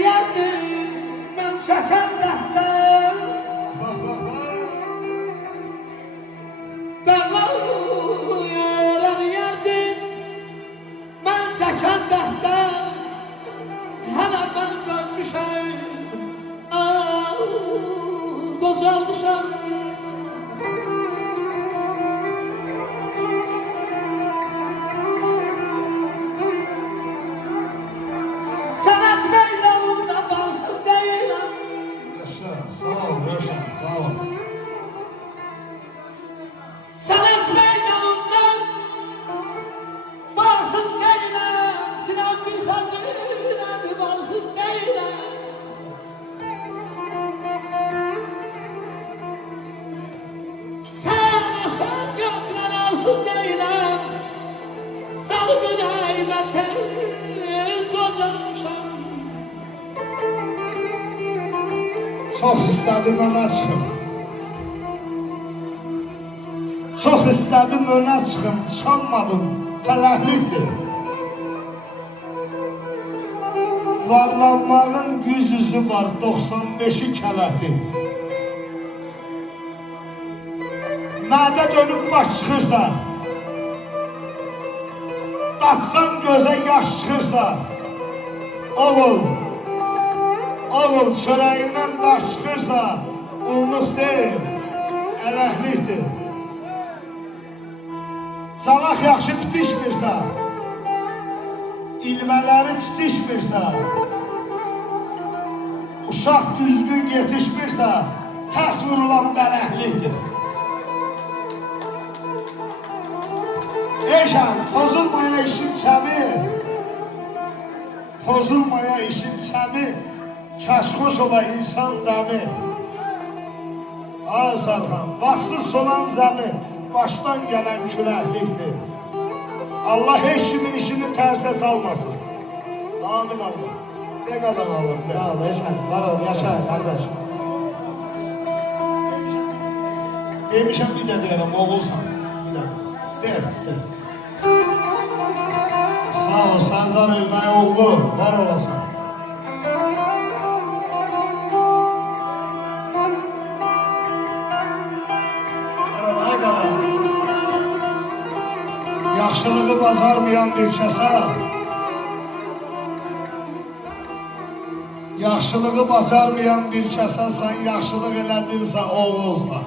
yerdim ben çeken dertler. Derler yerdim ben çeken dertler. Hele ben gözmüşüm, gözəlmişəm. Sənət meydanında bağsız deyiləm. Yaşa, sağ ol Röşen, sağ ol. Sənət meydanında bağsız deyiləm. Sinan bir xəzinədir, bağsız deyiləm. Sen götüren arsız deyiləm. Sal günəymə tez qocalmışam. Çok istedim öne çıkım. Çok istedim öne çıkım, çıkamadım. Felahliktir. Varlanmağın yüzüzü var, 95'i kələklidir. Mədə dönüb baş çıxırsa, qaçsan gözə yaş çıxırsa, oğul çörəyindən daş çıxırsa, ulluq deyil, ələklikdir. Çalaq yaxşı bitişmirsə, ilmələri çitişmirsə, uşaq düzgün yetişmirsə, tərs vurulan bələklikdir. Eşan, pozulmaya işin çəmi, pozulmaya işin çəmi, kəşxoş ola insan dəmi. Ay Sarxan, vaxtsız solan zəmi, başdan gələn küləklikdir. Allah heç kimin işini tərsə salmasın. Amin Allah. Ne kadar Allah. Sağ ol Eşən, var ol, yaşa qardaş. Demişəm bir də deyərəm, oğulsan. Bir də, deyər. Sağ ol, Sərdar Elbəy oğlu, var olasan. Yaxşılığı bacarmayan bir kəsə, yaxşılığı bacarmayan bir kəsə sən yaxşılıq elədinsə oğulsan.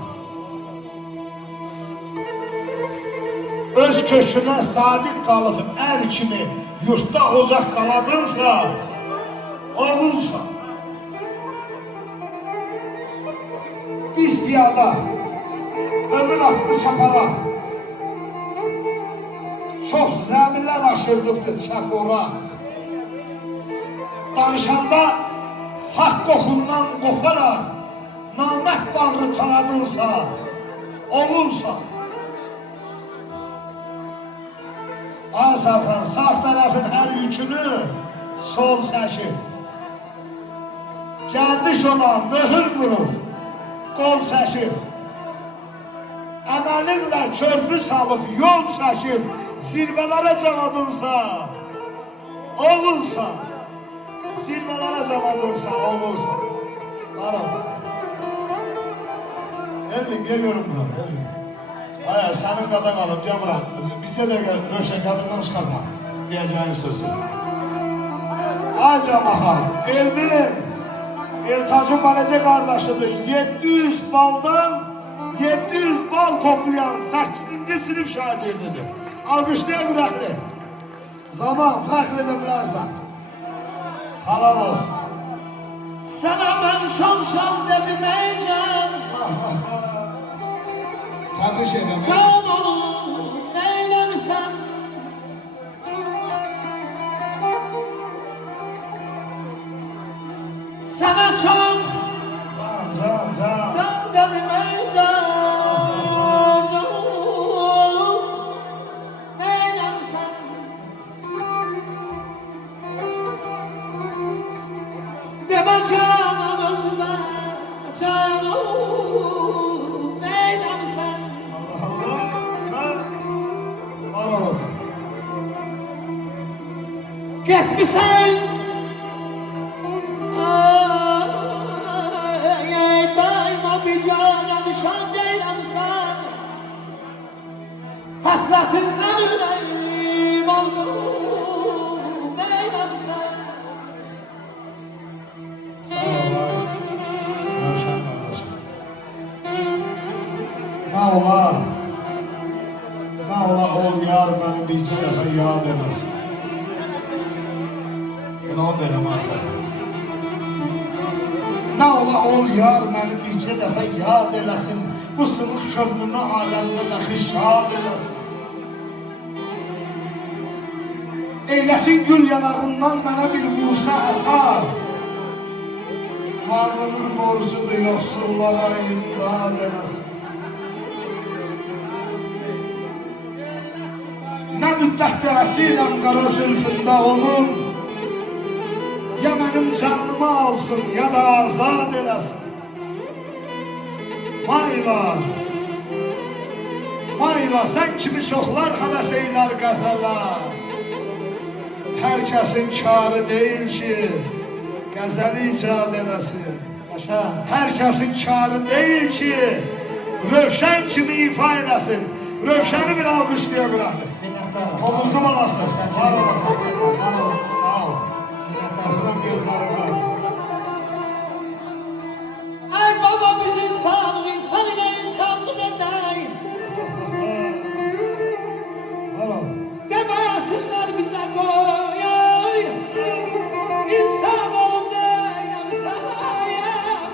Öz kökünə sadiq qalıb ər kimi yurtda ocaq qaladınsa oğulsan. Biz piyada ömür haqqı çaparaq çox zəmilər aşırdıbdır çəp oraq. Danışanda haqq qoxundan qoparaq namət bağrı tanadınsa oğulsan. Ay Sarxan, sağ tərəfin hər yükünü sol çəkib. Gəldiş ona möhür vurub, qol çəkib. Əməlinlə körpü salıb, yol çəkib, zirvələrə caladınsa, oğulsan. Zirvələrə caladınsa, oğulsan. Aram. Elvin, gel görün bura, Elvin. Aya, sənin qadan alıb, gel bura. Bizə də Röşen qadından çıxartma, deyəcəyin sözü. Ay cəmahat, Elvin, Eltacın Baləcə qardaşıdır. 700 baldan 700 bal toplayan 8-ci sinif şagirdidir. Alqışlayan ürəkli. Zaman fəxr edə bilərsən. Halal olsun. Sənə mən şan dedim eycəm. Təbrik edirəm. Sən onu neyləmirsən? Sənə çox Can. dedim eycəm. Neyləmirsən? Demə canım özümə, canım neyləmirsən? Var olasın. Getmişsən Hasretinden yüreğim oldu. Neylemsen. Sağ ol ay. Rövşen kardeşim. Ne ola ol yar beni bircə dəfə yad eləsin. Bunu o denemezler. Ne ola ol yar beni bircə dəfə yad eləsin. Bu sınıf könlümü aləmdə dəxi şad eləsin. Eyləsin gül yanağından mənə bir busə ətar. Varlığın borcudur yoxsullara imdad eləsin. Nə müddətdə əsirəm qara zülfündə onun. Ya mənim canımı alsın ya da azad eləsin. Mayla sən kimi çoxlar həvəs eylər qəzəllər. Hər kəsin karı deyil ki qəzəli icad eləsin. Yaşa. Hər kəsin karı deyil ki Rövşən kimi ifa eləsin. Rövşəni bir alqışlaya bırakın. Minnettarım. Omuzlu balası. Var olasın. Var ol. Sağ ol. Minnettarım. Öpürüm gözlerimden. Ay baba bizi sağlık insanına insanlık edeyim. Var ol. Demesinler bize koy. İnsan olum neylem sanayım.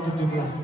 kaldı dünya.